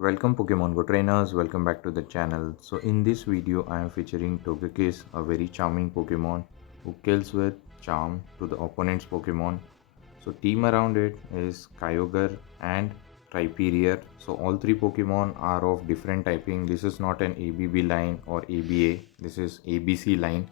Welcome Pokemon Go trainers, welcome back to the channel. So in this video I am featuring Togekiss, a very charming Pokemon who kills with charm to the opponent's Pokemon. So team around it is Kyogre and Rhyperior. So all three Pokemon are of different typing. This is not an ABB line or ABA, this is ABC line.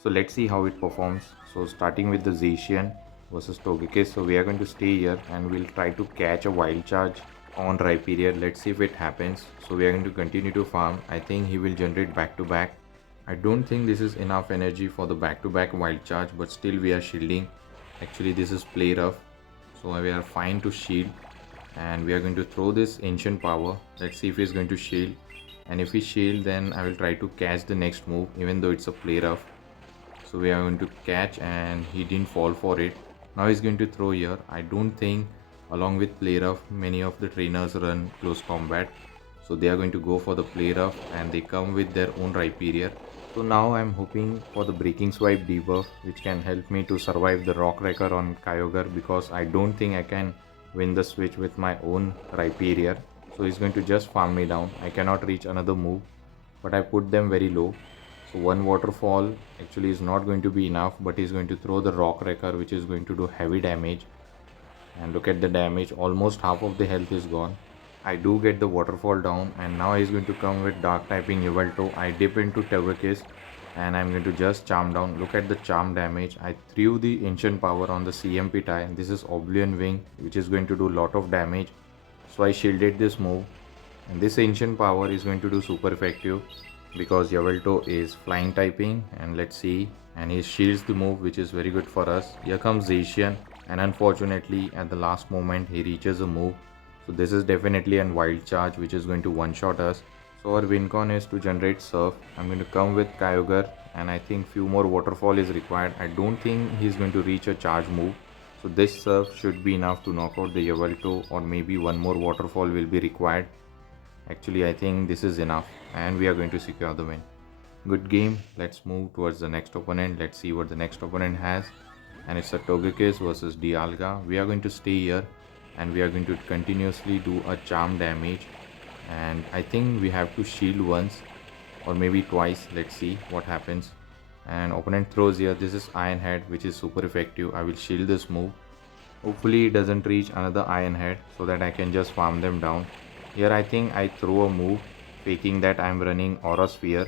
So let's see how it performs. So starting with the Zacian versus Togekiss. So we are going to stay here and we'll try to catch a wild charge on Rhyperior. Let's see if it happens. So we are going to continue to farm. I think he will generate back to back. I don't think this is enough energy for the back to back wild charge, but still we are shielding. Actually this is play rough, so we are fine to shield, and we are going to throw this ancient power. Let's see if he's going to shield, and if he shield then I will try to catch the next move even though it's a play rough. So we are going to catch and he didn't fall for it. Now he's going to throw here. I don't think along with play rough many of the trainers run close combat, so they are going to go for the play rough and they come with their own Rhyperior. So now I'm hoping for the breaking swipe debuff, which can help me to survive the rock wrecker on Kyogre, because I don't think I can win the switch with my own Rhyperior. So he's going to just farm me down. I cannot reach another move, but I put them very low. So one waterfall actually is not going to be enough, but he's going to throw the rock wrecker, which is going to do heavy damage. And look at the damage, almost half of the health is gone. I do get the waterfall down, and now he's going to come with dark typing Yveltal. I dip into Togekiss and I'm going to just charm down. Look at the charm damage. I threw the ancient power on the CMP tie. This is Oblivion Wing, which is going to do a lot of damage. So I shielded this move, and this ancient power is going to do super effective because Yveltal is flying typing. And let's see, and he shields the move, which is very good for us. Here comes Zacian, and unfortunately at the last moment he reaches a move. So this is definitely a wild charge which is going to one shot us. So our win con is to generate surf. I'm going to come with Kyogre, and I think few more waterfall is required. I don't think he's going to reach a charge move. So this surf should be enough to knock out the Yveltal, or maybe one more waterfall will be required. Actually I think this is enough and we are going to secure the win. Good game. Let's move towards the next opponent. Let's see what the next opponent has. And it's a Togekiss versus Dialga. We are going to stay here and we are going to continuously do a charm damage, and I think we have to shield once or maybe twice. Let's see what happens. And opponent throws here. This is Iron Head, which is super effective. I will shield this move. Hopefully it doesn't reach another Iron Head so that I can just farm them down. Here I think I throw a move faking that I'm running Aura Sphere.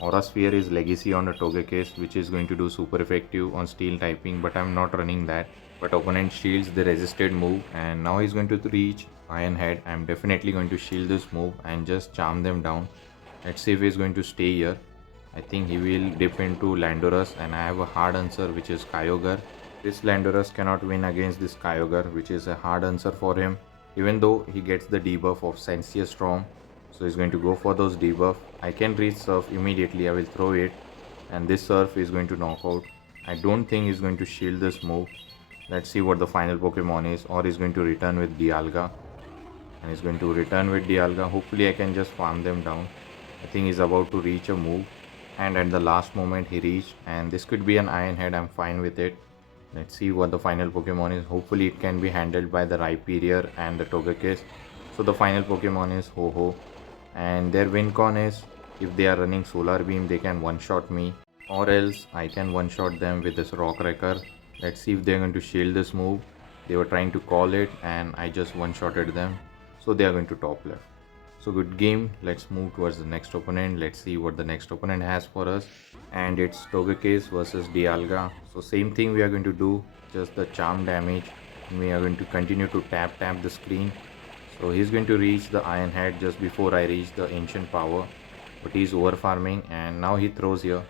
Aura Sphere is legacy on a Togekiss, which is going to do super effective on steel typing, but I'm not running that. But opponent shields the resisted move, and now he's going to reach Iron Head. I'm definitely going to shield this move and just charm them down. Let's see if he's going to stay here. I think he will dip into Landorus, and I have a hard answer, which is Kyogre. This Landorus cannot win against this Kyogre, which is a hard answer for him, even though he gets the debuff of Sensious Storm. So he's going to go for those debuff. I can reach surf immediately. I will throw it, and this surf is going to knock out. I don't think he's going to shield this move. Let's see what the final Pokemon is, or he's going to return with Dialga. And he's going to return with Dialga. Hopefully I can just farm them down. I think he's about to reach a move, and at the last moment he reached, and this could be an Iron Head. I'm fine with it. Let's see what the final Pokemon is. Hopefully it can be handled by the Rhyperior and the Togekiss. So the final Pokemon is Ho-Oh, and their win con is if they are running Solar Beam they can one shot me, or else I can one shot them with this Rock Wrecker. Let's see if they're going to shield this move. They were trying to call it and I just one shotted them, so they are going to top left. So good game. Let's move towards the next opponent. Let's see what the next opponent has for us, and it's Togekiss versus Dialga. So same thing we are going to do, just the charm damage, and we are going to continue to tap the screen. So he's going to reach the Iron Head just before I reach the ancient power, but he's over farming, and now he throws here.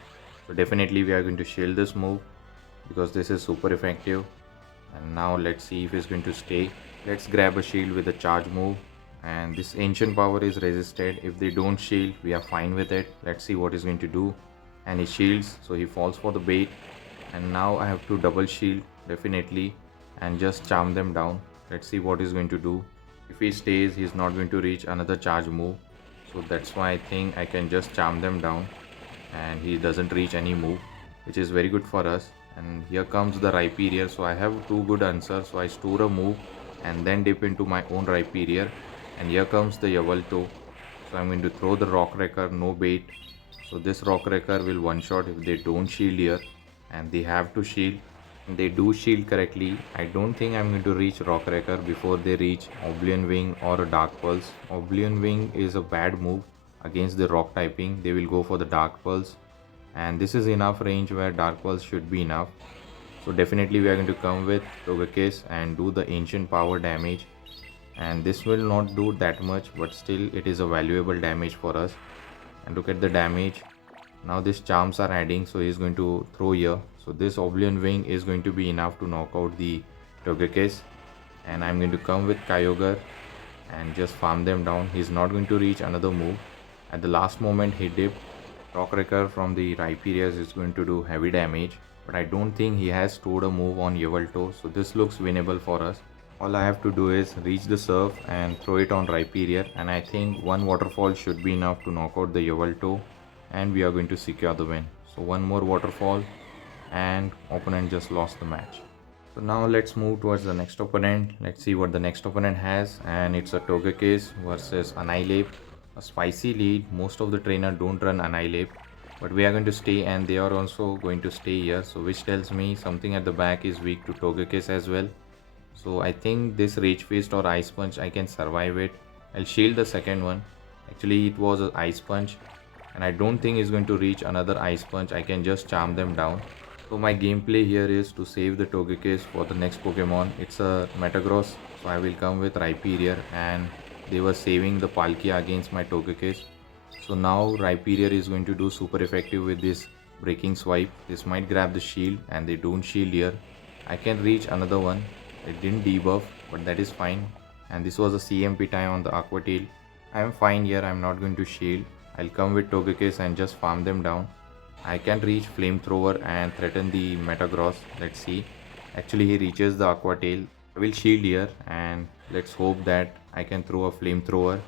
So definitely we are going to shield this move because this is super effective. And now let's see if he's going to stay. Let's grab a shield with a charge move, and this ancient power is resisted. If they don't shield we are fine with it. Let's see what he's going to do, and he shields, so he falls for the bait. And now I have to double shield definitely and just charm them down. Let's see what he's going to do. If he stays he's not going to reach another charge move, so that's why I think I can just charm them down, and he doesn't reach any move, which is very good for us. And here comes the Rhyperior, so I have two good answers. So I store a move and then dip into my own Rhyperior, And here comes the Yveltal. So I'm going to throw the Rock Wrecker, no bait. So this Rock Wrecker will one shot if they don't shield here, and they have to shield. They do shield correctly. I don't think I'm going to reach Rock Wrecker before they reach Oblivion Wing or a Dark Pulse. Oblivion Wing is a bad move against the rock typing. They will go for the Dark Pulse, and this is enough range where Dark Pulse should be enough. So definitely we are going to come with Togekiss and do the ancient power damage, and this will not do that much, but still it is a valuable damage for us. And look at the damage. Now these charms are adding, so he's going to throw here. So this Oblivion Wing is going to be enough to knock out the Togekiss, and I'm going to come with Kyogre and just farm them down. He's not going to reach another move. At the last moment he dipped. Rock Wrecker from the Rhyperior is going to do heavy damage, but I don't think he has stored a move on Yveltal, so this looks winnable for us. All I have to do is reach the surf and throw it on Rhyperior, and I think one waterfall should be enough to knock out the Yveltal, and we are going to secure the win. So one more waterfall and opponent just lost the match. So now let's move towards the next opponent. Let's see what the next opponent has, and it's a Togekiss versus Anip. A spicy lead. Most of the trainer don't run Anip, but we are going to stay, and they are also going to stay here, so which tells me something at the back is weak to Togekiss as well. So I think this Rage Fist or Ice Punch, I can survive it. I'll shield the second one. Actually it was an Ice Punch, and I don't think it's going to reach another Ice Punch. I can just charm them down. So my gameplay here is to save the Togekiss for the next Pokemon. It's a Metagross, so I will come with Rhyperior, and they were saving the Palkia against my Togekiss. So now Rhyperior is going to do super effective with this Breaking Swipe. This might grab the shield, and they don't shield here. I can reach another one. It didn't debuff, but that is fine. And this was a CMP time on the Aqua Tail. I am fine here, I am not going to shield. I'll come with Togekiss and just farm them down. I can reach Flamethrower and threaten the Metagross. Let's see. Actually he reaches the Aqua Tail. I will shield here, and let's hope that I can throw a Flamethrower.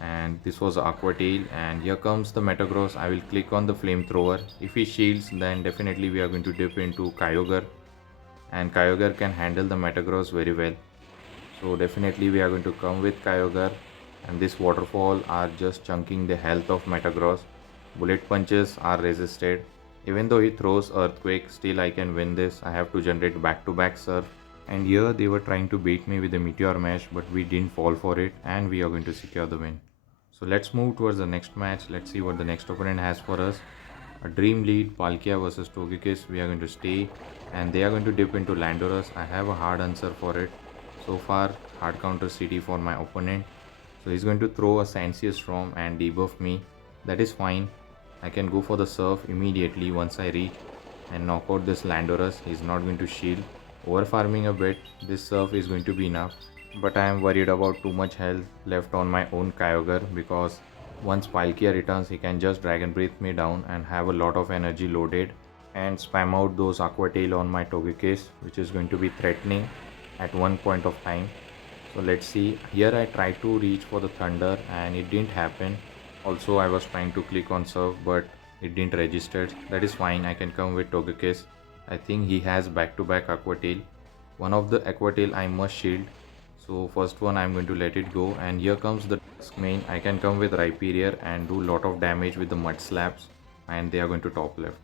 And this was Aqua Tail, and here comes the Metagross. I will click on the Flamethrower. If he shields, then definitely we are going to dip into Kyogre, and Kyogre can handle the Metagross very well. So definitely we are going to come with Kyogre, and this waterfall are just chunking the health of Metagross. Bullet punches are resisted. Even though he throws Earthquake, still I can win this. I have to generate back-to-back Surf. And here they were trying to bait me with the Meteor Mash, but we didn't fall for it, and we are going to secure the win. So let's move towards the next match. Let's see what the next opponent has for us. A Dream Lead, Palkia versus Togekiss. We are going to stay, and they are going to dip into Landorus. I have a hard answer for it. So far, hard counter CD for my opponent. So he's going to throw a Sandsear Storm and debuff me. That is fine. I can go for the Surf immediately once I reach and knock out this Landorus. He's not going to shield. Over farming a bit, this Surf is going to be enough. But I am worried about too much health left on my own Kyogre, because once Palkia returns, he can just Dragon Breath me down and have a lot of energy loaded and spam out those Aqua Tail on my Togekiss, which is going to be threatening at one point of time. So let's see. Here I tried to reach for the Thunder and it didn't happen. Also I was trying to click on Surf, but it didn't register. That is fine. I can come with Togekiss. I think he has back-to-back Aqua Tail. One of the Aqua Tail I must shield. So first one I'm going to let it go, and here comes the main. I can come with Rhyperior and do lot of damage with the Mud Slaps, and they are going to top left.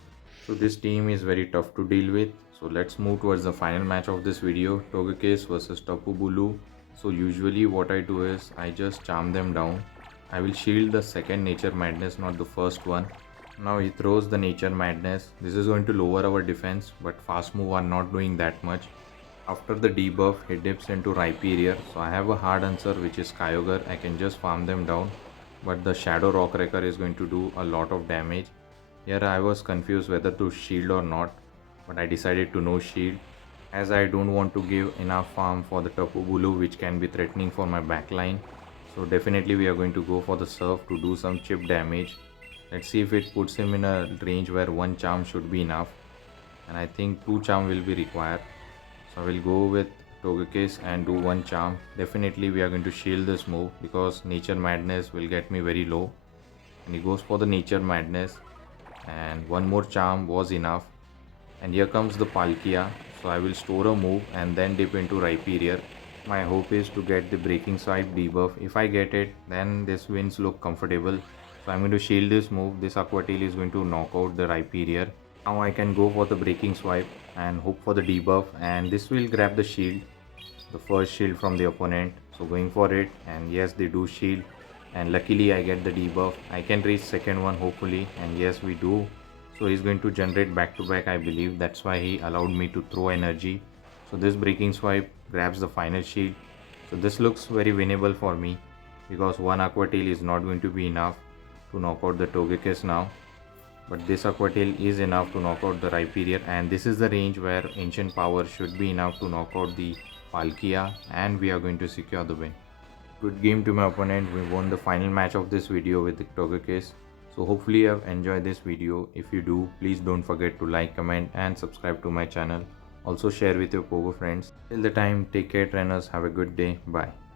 So this team is very tough to deal with. So let's move towards the final match of this video, Togekiss versus Tapu Bulu. So usually what I do is I just charm them down. I will shield the second Nature Madness, not the first one. Now he throws the Nature Madness. This is going to lower our defense, but fast move are not doing that much. After the debuff, he dips into Rhyperior. So I have a hard answer, which is Kyogre. I can just farm them down, but the Shadow Rock Wrecker is going to do a lot of damage. Here I was confused whether to shield or not, but I decided to no shield, as I don't want to give enough farm for the Tapu Bulu, which can be threatening for my backline. So definitely we are going to go for the Surf to do some chip damage. Let's see if it puts him in a range where one charm should be enough, and I think 2 charm will be required. So I will go with Togekiss and do 1 charm. Definitely we are going to shield this move, because Nature Madness will get me very low. And he goes for the Nature Madness, and 1 more charm was enough. And here comes the Palkia. So I will store a move and then dip into Rhyperior. My hope is to get the breaking swipe debuff. If I get it, then this wins look comfortable. So I'm going to shield this move. This Aqua Tail is going to knock out the Rhyperior. Now I can go for the breaking swipe and hope for the debuff, and this will grab the shield, the first shield from the opponent. So going for it, and yes, they do shield, and luckily I get the debuff. I can reach second one hopefully, and yes, we do. So he's going to generate back to back, I believe. That's why he allowed me to throw energy. So this breaking swipe grabs the final shield. So this looks very winnable for me, because one Aqua Tail is not going to be enough to knock out the Togekiss now. But this Aqua Tail is enough to knock out the Rhyperior, and this is the range where Ancient Power should be enough to knock out the Palkia, and we are going to secure the win. Good game to my opponent. We won the final match of this video with the Togekiss. So hopefully you have enjoyed this video. If you do, please don't forget to like, comment and subscribe to my channel. Also share with your Pogo friends. Till the time, take care trainers. Have a good day. Bye.